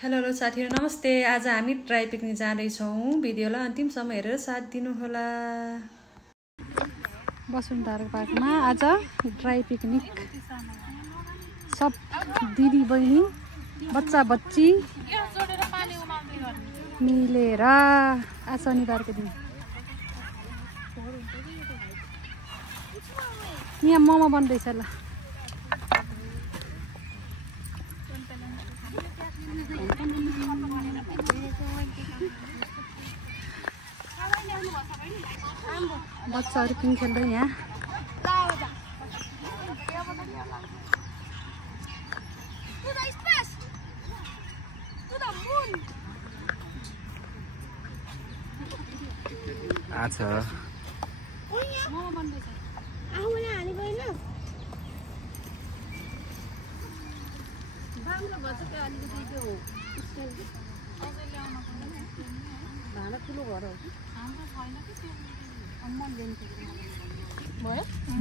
Hello साथीहरु नमस्ते। आज हामी ट्राई पिकनिक जाँदैछौँ। भिडियोलाई अन्तिमसम्म हेरेर साथ दिनुहोला। वसुन्धरा पार्कमा आज ड्राई पिकनिक। सब दिदी बहिनी बच्चा बच्ची मिलेर आज शनिबारको दिन यहाँ मोमो बन्दैछ ल। बच्चाहरू किन खेल्दै यहाँ अच्छा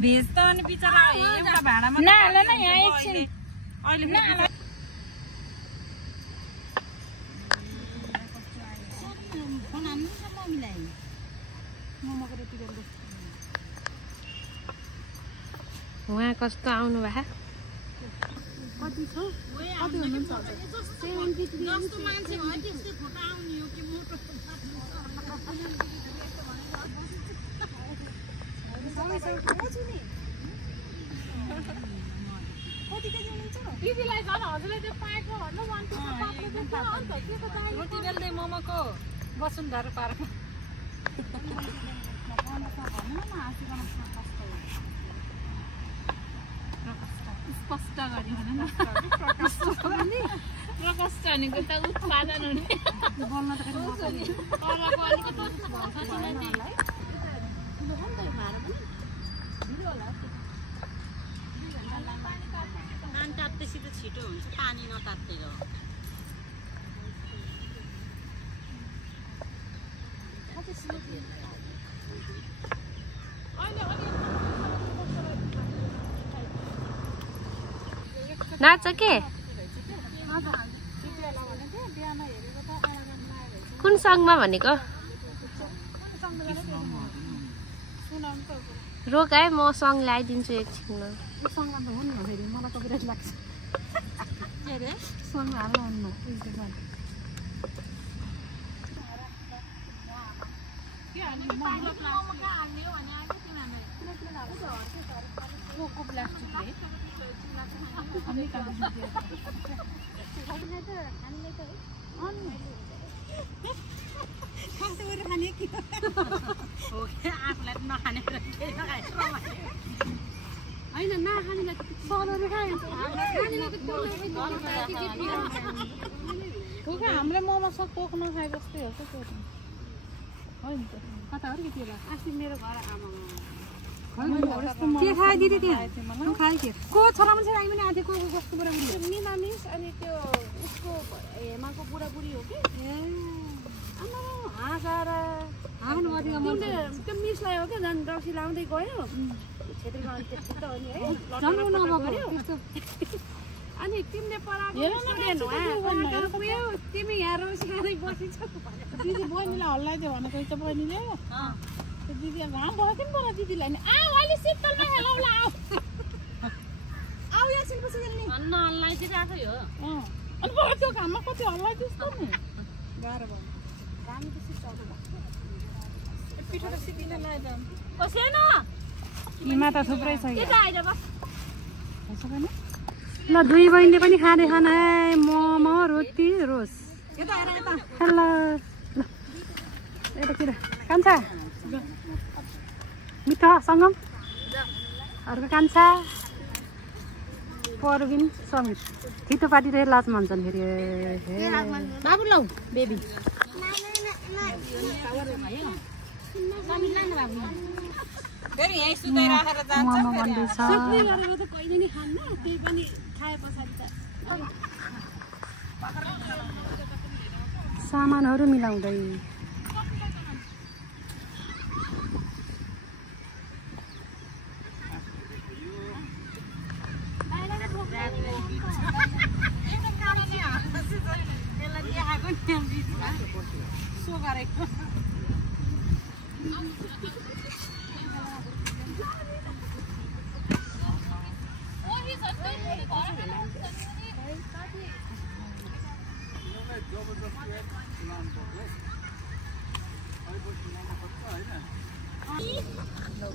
भेज त अनि बिचरा एउटा भाडामा नहाल न यहाँ एकछिन अहिले नहाल फोन हान्नु छ मम्मीलाई मोमोको रेटी गर्दै उहाँ कस्तो आउनु भए कति छ कति हुनुहुन्छ 73 जस्तो मान्छे भयो त्यस्तै फोटो आउने हो कि मोटो दिदीलाई झन् हजुरले त्यो पाएको भन्नु रोटी बेल्दै मोमोको वसुन्धरा पार्कमा स्पष्ट गरी भन न प्रकष्ट भनेको त उत्पादन हुने बोल्न त तात्तेपछि त छिटो हुन्छ पानी नतात्तेर नाच्छ के कुन सङमा भनेको रोक है म सङ ल्याइदिन्छु एकछिनमा मलाई कपिराइट लाग्छ सङ हाल्नु हुन्न आफूलाई नखाने होइन नखानेलाई हामीले मोमो सब पोक नखाए जस्तै हो त्यो होइन कता हो कि त्यो अस्ति मेरो घर आमा के खाए दिदी त्यहाँ खाए के को छोरा मान्छे आइ पनि आथे को कस्तो बुढाबुढी मिना मिस अनि त्यो उसको हेमाको बुढाबुढी हो कि ए आमा हाँसाएर हाँस्नु भयो त्यो मिसलाई हो क्या झन् रक्सी लाउँदै गयो क्षेत्रमा त्यस्तो त हो नि है अनि तिमीले पराको तिमी यहाँ रक्सी खाँदै बसिन्छ दिदी बहिनीलाई हल्लाइदियो भनेको त बहिनीले दिदी घाम भएको नि बोला दिदीलाई नि आऊ अहिले शीतलमा खेलाउला आऊ यहाँ सिलपछि खेल्ने भन्न हल्लाइदिरहेकै हो अनि बरु त्यो घाममा कति हल्लाइदियोस् त नि गाह्रो भयो घाम बेसी चल्छ पिठो त सिद्धिन लाइद कसैन इमा त थुप्रै छ ल दुई बहिनीले पनि खाँदै खान मोमो रोटी रोस हेलो यतातिर कान्छा मिठो सङ्गम अर्को कान्छा परबिन समीर छिटो पाटिरहेको लाज मान्छन् फेरि बाबु लौ बेबी मोमो बन्दैछ सामानहरू मिलाउँदै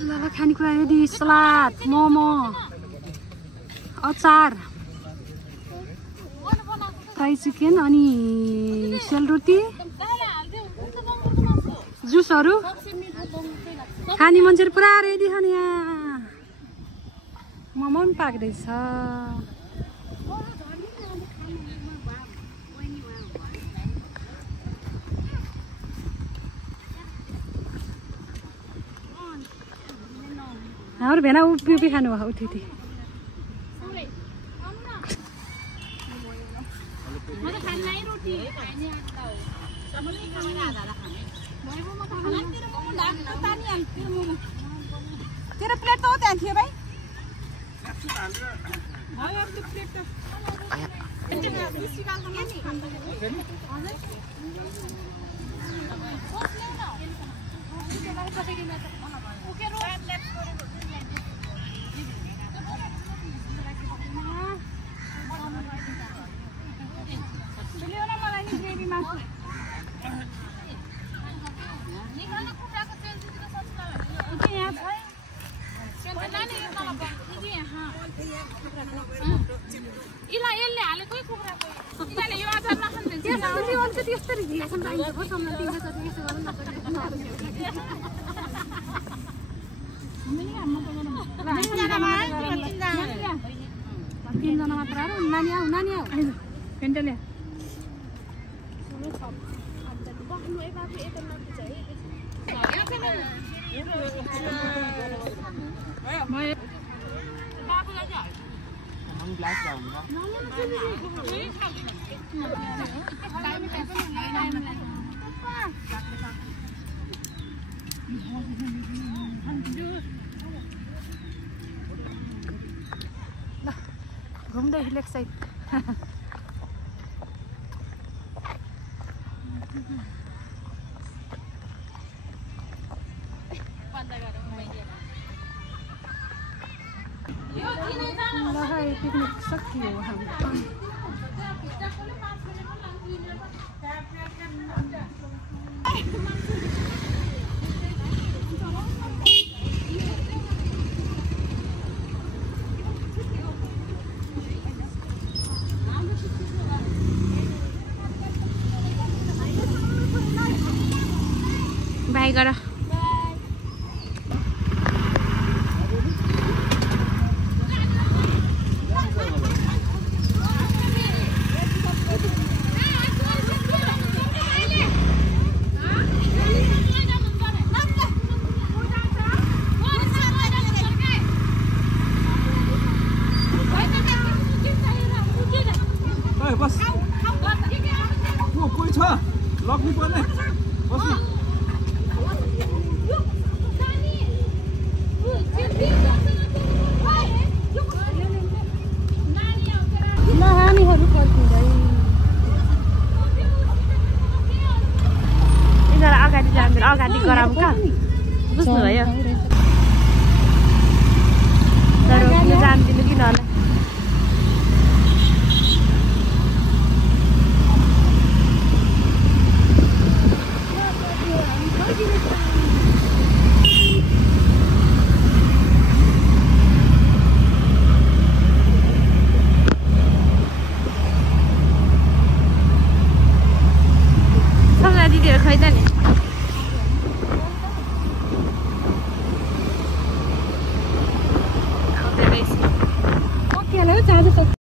ल खानेकुरा रेडी सलाद मोमो अचार फ्राई चिकन अनि सेलरोटी जुसहरू खाने मान्छेहरू पुरा रेडी छन् यहाँ मोमो पनि पाक्दैछ हाम्रो भेना उभि खानु भयो उठि तेरो प्लेट त हो त्यहाँ थियो भाइ तीनजना मात्र नानी आऊ पेन्टले घुम्दै लेक साइड पिकनिक सकियो हाम्रो बाई गर बस कोही छ लग्नु पर्ने बस्नु नानीहरू पर्खिँदै यिनीहरू अगाडि जाँदैन अगाडि गराउँ कहाँ बुझ्नुभयो तर जान्दिनु किन होला दिदीहरू खै त नि